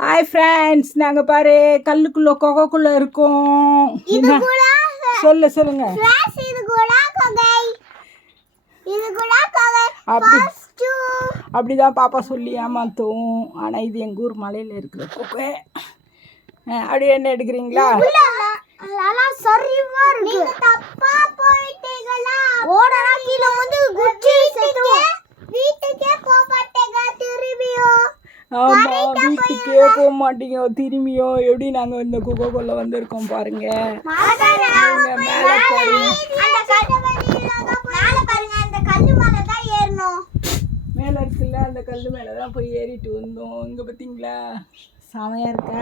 Hi friends, நாங்கள் பாரு கல்லுக்குள்ளே கொகைக்குள்ளே இருக்கோம். சொல்லுங்க. அப்படிதான் பாப்பா சொல்லி ஏமாத்தும். ஆனால் இது எங்கள் ஊர் மலையில் இருக்கிற கொகை. அப்படியே என்ன எடுக்கிறீங்களா? ஆமாம், வீட்டுக்கே போக மாட்டீங்க திரும்பியும். எப்படி நாங்கள் இந்த கொகைக்குள்ளே வந்திருக்கோம் பாருங்க. மேலே இருக்குல்ல, அந்த கல் மேலே தான் போய் ஏறிட்டு வந்தோம். இங்கே பார்த்தீங்களா, செமையா இருக்கா?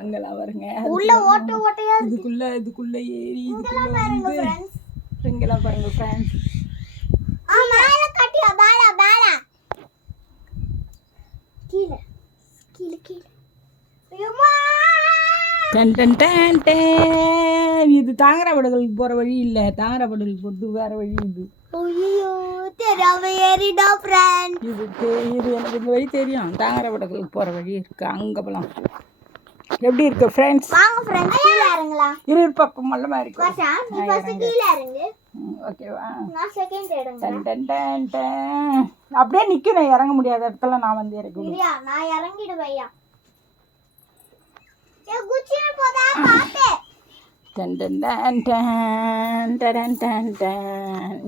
அங்கெல்லாம் வருங்க. இதுக்குள்ள ஏறி இதுக்குள்ள வந்து இங்கெல்லாம் பாருங்க ஃப்ரெண்ட்ஸ். இது தாங்கராபடுகளுக்கு போற வழி இல்ல, தாங்கராபடுகளுக்கு போட்டு வேற வழி. இது இது எனக்கு இந்த வழி தெரியும். தாங்கராபடுகளுக்கு போற வழி இருக்கு, அங்க போலாம். எப்படி இருக்கு ஃப்ரெண்ட்ஸ்? இரு பக்கம் மல்ல மாதிரி ஓகேவா? அப்படியே நிக்கணும், இறங்க முடியாத இடத்துல நான் வந்து இறங்கிடுவேன்.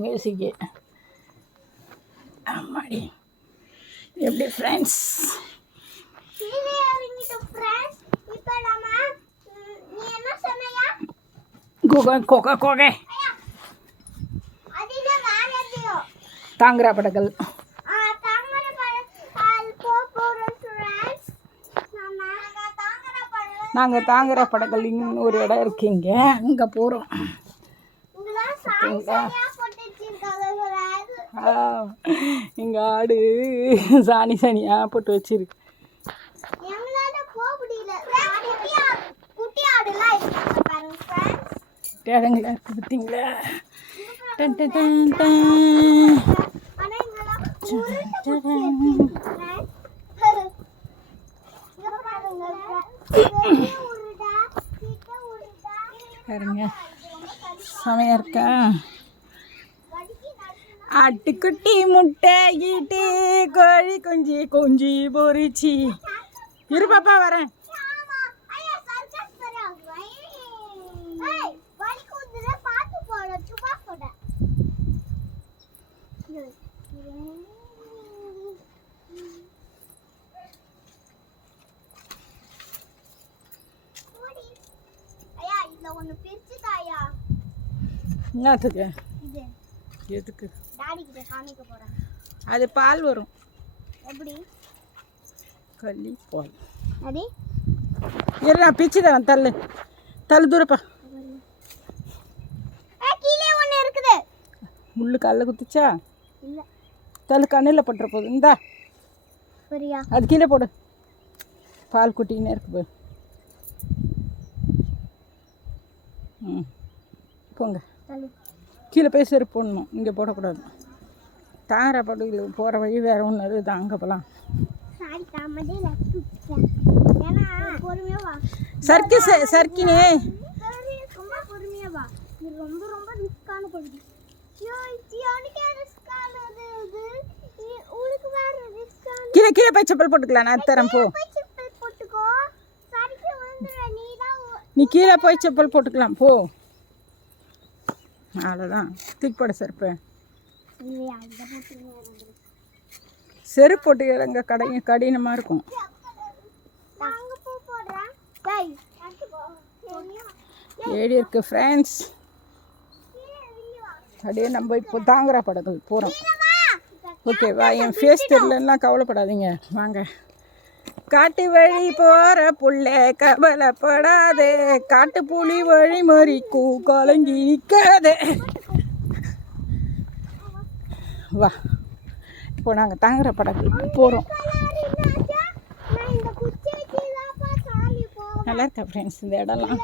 மியூசிக் ஆமாடி. எப்படி ஃப்ரெண்ட்ஸ்? கொகை தாங்கராபடுகள். நாங்கள் தாங்கராபடுகள் இன்னும் ஒரு இடம் இருக்கீங்க, அங்கே போகிறோம். இங்கே ஆடு சாணியாக போட்டு வச்சிருக்கு. தேடங்களா இருக்கு பார்த்தீங்களா? பாருங்க, செமையா இருக்கா? ஆட்டுக்குட்டி முட்டை ஈட்டு கோழி குஞ்சு கொஞ்சி பொறிச்சி. இரு பாப்பா வரேன். என்னத்துக்கு? எதுக்கு? அது பால் வரும். எப்படி? கள்ளி பால். நான் பிச்சு தரேன். தள்ளு தூரப்பா. முள்ளு கல்ல குத்துச்சா? தள்ளு, கண்ணில் பட்டுற போகுது. இந்தா அது கீழே போடு. பால் குட்டின்னு இருக்கு போய். போங்க, கீழே போய் செருப்பு போடணும், இங்கே போடக்கூடாது. தாங்கராபடுகளுக்கு போகிற வழி வேறு ஒன்று இருக்குது, அங்கே போகலாம். சர்க்கினே கீழே போய் செப்பல் போட்டுக்கலாம். நான் தரேன் போ. நீ கீழே போய் செப்பல் போட்டுக்கலாம் போ. அவ்வளோதான், தூக்கி போட செருப்பு. செருப்பு போட்டு இறங்க கடினமாக இருக்கும். ஏடி இருக்கு ஃப்ரெண்ட்ஸ். அப்படியே நம்ம இப்போ தாங்கராபடுகள் போகிறோம். ஓகேவா? என் ஃபேஸ் தெரியலன்னா கவலைப்படாதீங்க, வாங்க. காட்டு வழி போகிற புள்ள கவலைப்படாதே, காட்டு புலி வழி மறிக்கூ கலங்கி நிற்காதே. வா, இப்போ நாங்கள் தாங்கராபடுகளுக்கு போகிறோம். நல்லா இருக்கா ஃப்ரெண்ட்ஸ் இந்த இடம்லாம்?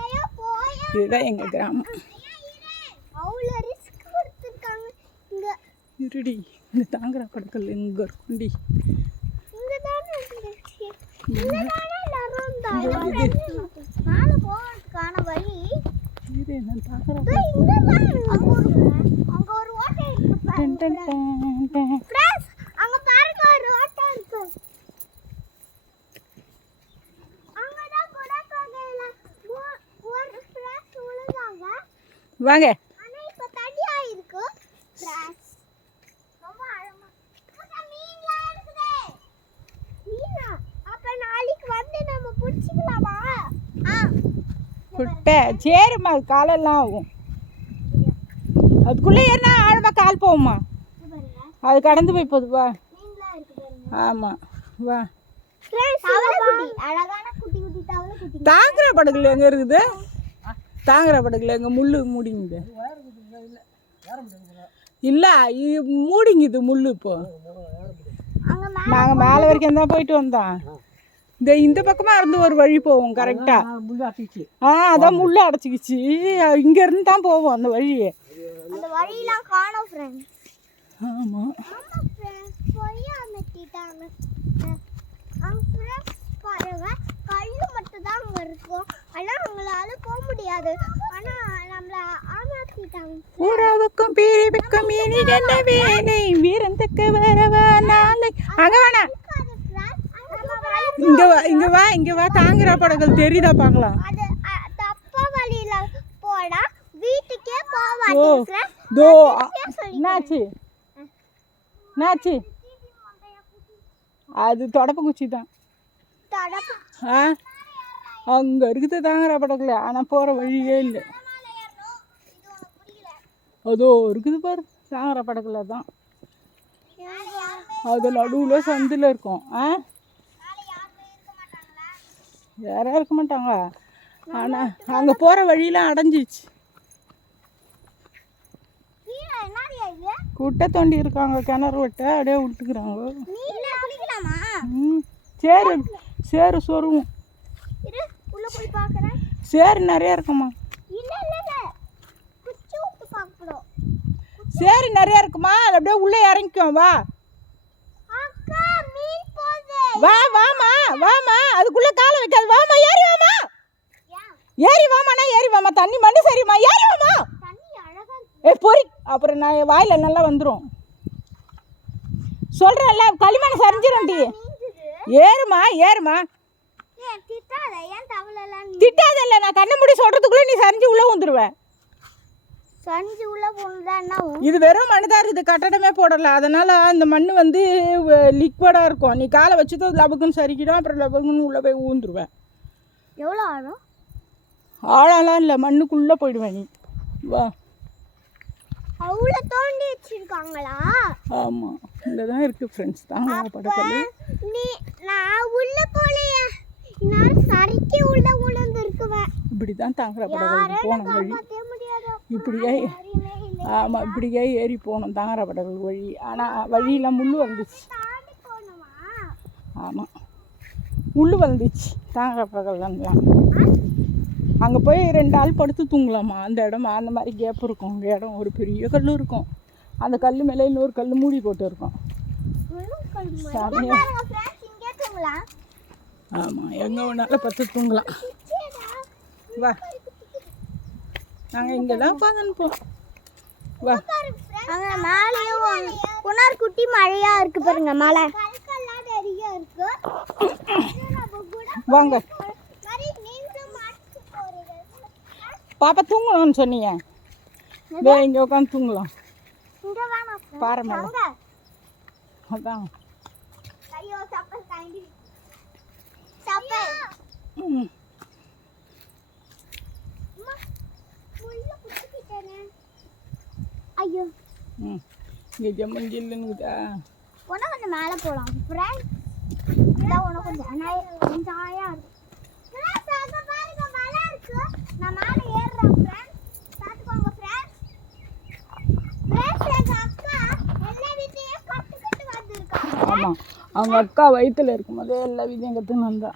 இதுதான் எங்கள் கிராமம். இருடி இங்கே தாங்குற படுக்கல் எங்கே இருக்குண்டி வாங்க குட்டை சரிம்மா அது காலெல்லாம் ஆகும் அதுக்குள்ளே ஏறினா ஆழமாக கால் போகுமா அது கடந்து போய் போகுது வா ஆமாம் வா தாங்குற படகுல எங்கே இருக்குது தாங்குற படகுல எங்கே முள் மூடிங்குது இல்லை மூடிங்குது முள் இப்போ நாங்கள் மேலே வரைக்கும் தான் போயிட்டு வந்தோம் இந்த பக்கமாக இருந்து ஒரு வழி போவோம் கரெக்டாக அதான் முள்ளு அடைச்சிக்கிச்சு இங்கேருந்து தான் போவோம் அந்த வழி ஆமாம் கல்லு மட்டும் தான் அங்கே இருக்கும் ஆனால் அவங்களால போக முடியாது ஆனால் நம்மளை ஆமாத்திட்டாங்க ஊராவுக்கும் பீரிவுக்கும் இனி என்ன வேலை வீரந்துக்கு வரவா நாளை அங்கே வேணா இங்கே வா தாங்குற படங்கள் தெரியுதா பார்க்கலாம் அது தப்பா வழியில போனா வீட்டுக்கே போவாங்க தோ என்னாச்சு அது தொடப்பங்குச்சி தான் அங்கே இருக்குது தாங்குற படகுல ஆனால் போகிற வழியே இல்லை அதோ இருக்குது பாரு தாங்குற படகுல தான் அது நடுவில் சந்தில் இருக்கும் யாரும் இருக்க மாட்டாங்க ஆனால் அங்கே போகிற வழியெலாம் அடைஞ்சிச்சு குட்டை தோண்டி இருக்காங்க கிணறு வெட்ட அப்படியே விட்டுக்கிறாங்க சேரு சொருவும் சேரு நிறைய இருக்குமா சேரு நிறைய இருக்குமா அது அப்படியே உள்ளே இறங்கிக்கும் வா வாமா அதுக்குள்ள காலை வைக்காது வாமா ஏறி வாமா தண்ணி மண்ணு சரிம்மா ஏறி வாமா பொறி அப்புறம் நான் வாயில நல்லா வந்துடும் சொல்றேன்ல களிமண் சரிஞ்சிடும்டி ஏறுமா திட்டாதல்ல நான் கண்ணை மூடி சொல்றதுக்குள்ள நீ சரிஞ்சு உள்ள வந்துருவேன் இது வெறும் மண்ணு தான் இருக்குது கட்டடமே போடல அதனால அந்த மண் வந்து லிக்விடா இருக்கும் நீ காலை வச்சுட்டு லபக்குன்னு சரிக்கிடும் அப்புறம் லபக்குன்னு உள்ள போய் ஊந்துருவேன் எவ்வளோ ஆழம் ஆழம்லாம் இல்லை மண்ணுக்குள்ளே போயிடுவேன் நீ வா அவ்வளோ தோண்டி வச்சிருக்காங்களா ஆமாம் இங்கே தான் இருக்குது ஃப்ரெண்ட்ஸ் தான் படக்கல நான் உள்ள போலையே நான் சரிக்கி உள்ள உணர்ந்துருக்குவேன் இப்படி தான் தாங்குற படகு போன வழி இப்படியே ஆமாம் இப்படியே ஏறி போகணும் தாங்குற படகு வழி ஆனால் வழியெல்லாம் முள் வந்துச்சு ஆமாம் முள் வந்துச்சு தாங்குற படகுலாம் அங்கே போய் 2 ஆள் படுத்து தூங்கலாமா அந்த இடமா அந்த மாதிரி கேப் இருக்கும் அங்கே இடம் ஒரு பெரிய கல் இருக்கும் அந்த கல் மேலே இன்னொரு கல் மூடி போட்டு இருக்கும் ஆமாம் எங்கே வேணாலும் பத்து தூங்கலாம் வா நாங்கள் இங்கே தான் உட்காந்துப்போம் வா அங்கே மேலேயும் புனார் குட்டி மழையாக இருக்குது பாருங்க மழை வாங்க பாப்பா தூங்கணும்னு சொன்னீங்க இங்கே உட்காந்து தூங்கலாம் பாரு மேலே அதான் ஐயோ இங்கே ஜம்மன் ஜில்லுன்னுதா உனக்கு கொஞ்சம் மேலே போகலாம் ஃப்ரெண்ட்ஸ் இதான் உனக்கு கொஞ்சம் ஆயா இருக்கு நான் மேலே ஏறுறேன் ஃப்ரெண்ட்ஸ் பார்த்துக்கோங்க ஃப்ரெண்ட்ஸ் எங்கள் அக்கா எல்லா வீட்டையும் கற்றுக்கிட்டு வந்துருக்காங்க ஆமாம் அவங்க அக்கா வயிற்றுல இருக்கும் போதே எல்லா வீட்டையும் கற்றுன்னு வந்தா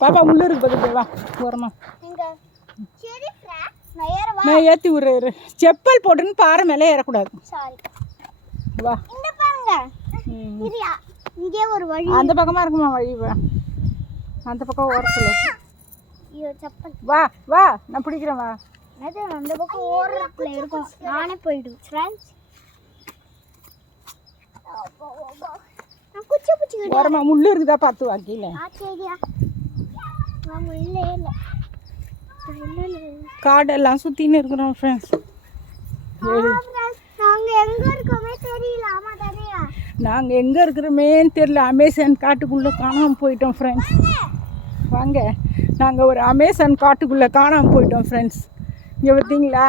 பாப்பா முள்ளு இருக்கு பார்த்துட்டு வா போகிறமா சரி ஃப்ரெண்ட்ஸ் நான் ஏறவா நான் ஏற்றி விட்றேன் செப்பல் போட்டுன்னு பாறை மேலே ஏறக்கூடாது சாரி வா. இந்த பாருங்க. இரியா. இங்கே ஒரு வழி. அந்த பக்கமாக இருக்குமா வழி? வா, அந்த பக்கம் ஓரத்தில். ஐயோ சப்பல். வா வா, நான் பிடிக்கிறேன் வா. அது அந்த பக்கம் ஓரத்துல இருக்கும். நானே போயிடுவேன் ஃப்ரெண்ட்ஸ். நான் குச்சி பிடிச்சிக்கிட்டேன். ஓரமா முள்ளு இருக்குதா பார்த்து வா கீழே. சரியா. ஆமாம் இல்லை இல்லை. காடெல்லாம் சுற்றின்னு இருக்கிறோம் ஃப்ரெண்ட்ஸ். நாங்கள் எங்கே இருக்கோமே தெரியல. ஆமாம் தெரியா. நாங்கள் எங்கே இருக்கிறோமேன்னு தெரியல. அமேசான் காட்டுக்குள்ளே காணாமல் போயிட்டோம் ஃப்ரெண்ட்ஸ். வாங்க, நாங்கள் ஒரு அமேசான் காட்டுக்குள்ளே காணாமல் போயிட்டோம் ஃப்ரெண்ட்ஸ். இங்கே பார்த்தீங்களா?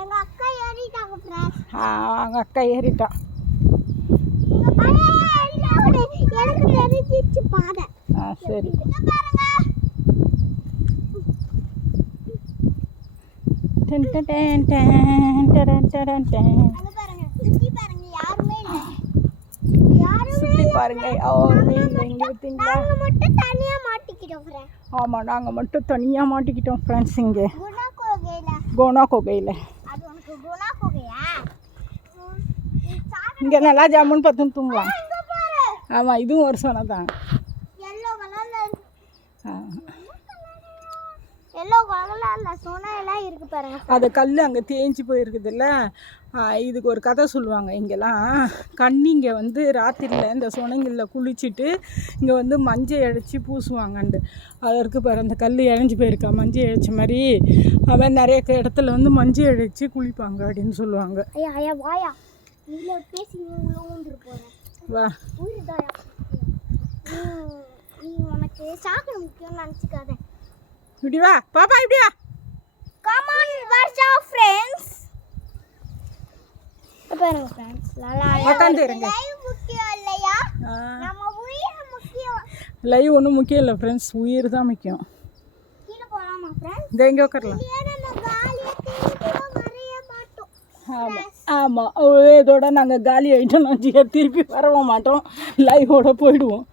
எங்கள் அக்கா ஏறிட்டாங்க ஃப்ரெண்ட்ஸ். அவங்க அக்கா ஏறிட்டா. எனக்கு தெரிஞ்சிச்சு பாதை. சரி. சுற்றி பாருங்க, யாருமே இல்லை. இங்கே பார்த்தீங்களா? ஆமாம், நாங்கள் மட்டும் தனியாக மாட்டிக்கிட்டோம் ஃப்ரெண்ட்ஸ். இங்கே குணா குகையில். இங்கே நல்லா ஜாமுன்னு பார்த்து தூங்குவாங்க. ஆமாம், இதுவும் ஒரு சொன்ன தான். அது கல் அங்கே தேஞ்சு போயிருக்குதுல்ல. இதுக்கு ஒரு கதை சொல்லுவாங்க. இங்கெல்லாம் கன்னிங்க வந்து ராத்திரியில் இந்த சொனங்களில் குளிச்சுட்டு இங்கே வந்து மஞ்சள் இழைச்சி பூசுவாங்கண்டு. அதற்கு பிறகு அந்த கல் இழைஞ்சி போயிருக்கா, மஞ்சள் இழைச்ச மாதிரி. அவன் நிறைய இடத்துல வந்து மஞ்சள் இழைச்சி குளிப்பாங்க அப்படின்னு சொல்லுவாங்க. வா, உனக்கு சாக்கடை முக்கியம் நினச்சிக்காத. இப்படி வா பாப்பா, இப்படி வா. Come on, what's up friends? பாருங்க ஃப்ரெண்ட்ஸ், உட்காந்து இருங்க. லைவ் முக்கியம் இல்லையா? நம்ம உயிர் முக்கியம். லைவ் ஒன்றும் முக்கியம் இல்லை ஃப்ரெண்ட்ஸ், உயிர் தான் முக்கியம். கீழே போகலாமா ஃப்ரெண்ட்ஸ்? இதை எங்கே உட்காரலாம்? ஆமாம் ஆமாம், இதோட நாங்கள் காலி ஆகிட்டோம். திருப்பி வரவே மாட்டோம், லைவோட போயிடுவோம்.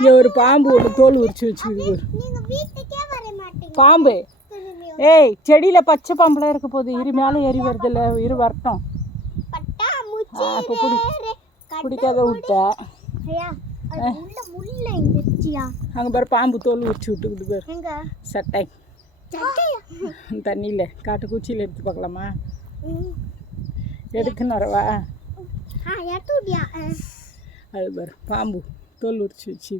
இங்கே ஒரு பாம்பு ஒன்று தோல் உரிச்சு வச்சுருக்கு. பாம்பு ஏய், செடியில் பச்சை பாம்புலாம் இருக்க போகுது. இரு மேலே ஏறி வருது இல்லை, இரு வரட்டும். இப்போ பிடிக்காத விட்டா அங்கே பாரு, பாம்பு தோல் உரிச்சு விட்டுக்குது பாரு. சட்டை தண்ணியில் காட்டுக்குச்சியில் எடுத்து பார்க்கலாமா? எடுத்துன்னு வரவா? அது பாரு, பாம்பு தோல் உரிச்சு வச்சு.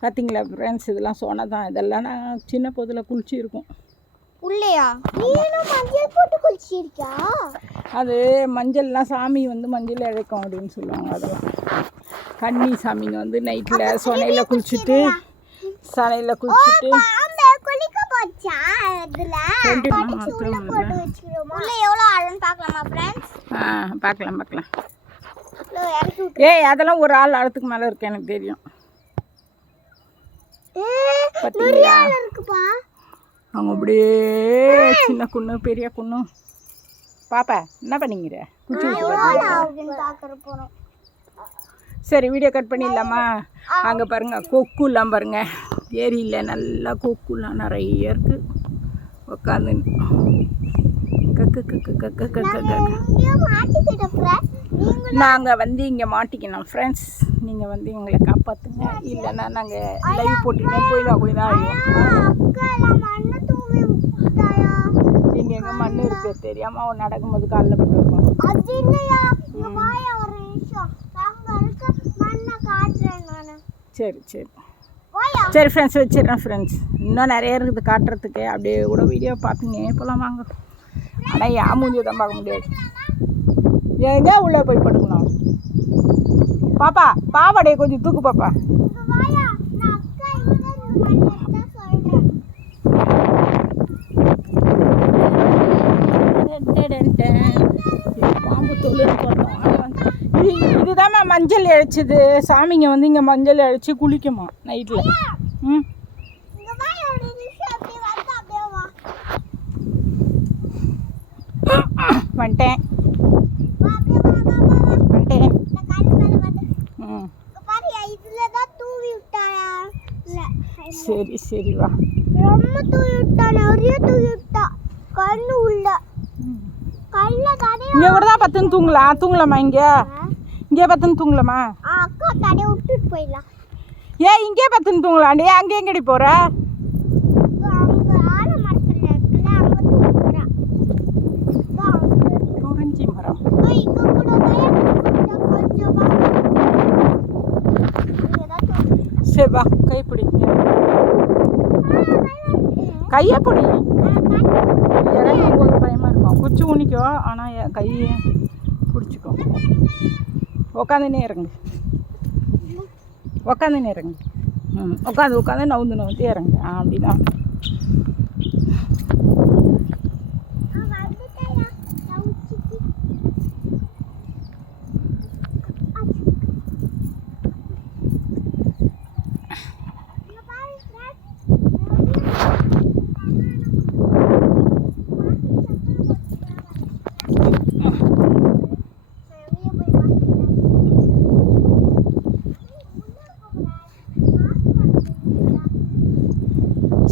பார்த்தீங்களா ஃப்ரெண்ட்ஸ், இதெல்லாம் சொன்னதான். இதெல்லாம் நான் சின்ன போதில் குளிச்சிருக்கோம். உள்ளேயா நீனும் மஞ்சள் போட்டு குளிச்சிருக்கியா? அது மஞ்சள்லாம் சாமி வந்து மஞ்சள் இழைக்கும் அப்படின்னு சொல்லுவாங்க. அதெல்லாம் கன்னி சாமிங்க வந்து நைட்டில் சொனையில் குளிச்சுட்டு சனையில் குளிச்சுட்டு குளிக்க போச்சா? பார்க்கலாம் பார்க்கலாம். ஏய், அதெல்லாம் ஒரு ஆள் ஆழத்துக்கு மேலே இருக்கு, எனக்கு தெரியும். பார்த்தீங்களா? அவங்க அப்படியே சின்ன குண்ணு பெரிய குண்ணு. பாப்பா என்ன பண்ணிக்கிற? குச்சி விட்டு. சரி, வீடியோ கட் பண்ணிடலாமா? அங்கே பாருங்கள், கொக்குலாம் பாருங்கள். ஏரியில் நல்லா கொக்குலாம் நிறைய இருக்குது. உட்காந்து நாங்கள் வந்து இங்கே மாட்டிக்கணும் ஃப்ரெண்ட்ஸ். நீங்கள் வந்து எங்களை காப்பாற்றுங்க, இல்லைன்னா நாங்கள் லைவ் போட்டுக்கிட்டே கோயிலா இங்கே எங்கே மண் இருக்குது தெரியாமல் அவன் நடக்கும்போது காலில் பட்டுருக்கோம். சரி சரி சரி ஃப்ரெண்ட்ஸ், வச்சிடறேன் ஃப்ரெண்ட்ஸ். இன்னும் நிறைய இருக்குது காட்டுறதுக்கு. அப்படியே கூட வீடியோ பார்த்துங்க போகலாம் வாங்க. ஆனால் என் மூஞ்சி தான் பார்க்க முடியாது. எங்கே உள்ளே போய் படுக்கணும்? பாப்பா பாவாடையை கொஞ்சம் தூக்கு பாப்பா. பாம்பு தொழில் போட்டோம். இதுதாம்மா மஞ்சள் இழைச்சிது. சாமிங்க வந்து இங்கே மஞ்சள் இழைச்சி குளிக்குமா நைட்டில். வந்துட்டேன் வந்துட்டேன். சரி வா. ரொம்ப தூக்கி விட்டா, நிறைய தூக்கி விட்டா. கண்ணு உள்ள கல்ல தடை. இங்கே கூட தான் பத்துன்னு தூங்கலாமா இங்கே? இங்கே பத்துன்னு தூங்கலாமா? அக்கா தடை விட்டுட்டு போயிடலாம். ஏன் இங்கே பத்துன்னு தூங்கலாண்டி? அங்கே எங்கடி போகிற? அங்க ஆலமரத்துல இருக்குல்ல, அங்க தூக்கி போறா. குறிஞ்சி மரம். இங்க கூட கொஞ்சம் வா. சரி வா, கைப்பிடி. கையை பிடி. இறங்கும் போது பயமாக இருக்கும். குச்சி உனிக்கோ, ஆனால் என் கையை பிடிச்சிக்கோ. உக்காந்துனே இறங்கு. உக்காந்துனே இறங்கு. உட்காந்து நவுந்து இறங்கு. அப்படிதான்.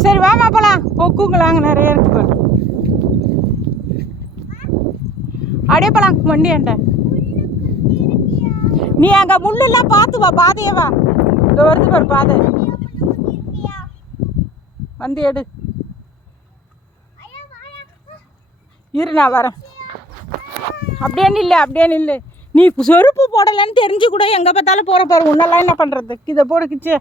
சரி வாமா போலாம். கொக்குங்களாங்க நிறைய இருக்கு. அப்படியே போலாம் வண்டியாண்ட. நீ அங்கே முள்ளெல்லாம் பார்த்து வா. பாதையே வா. இங்கே வருது பாரு பாதை. வந்து எடு. இரு நான் வரேன். அப்படியே நில்லு. நீ செருப்பு போடலைன்னு தெரிஞ்சு கூட எங்கே பார்த்தாலும் போகிற பாரு. உன்னெல்லாம் என்ன பண்ணுறது? இதை போடு கிச்சு.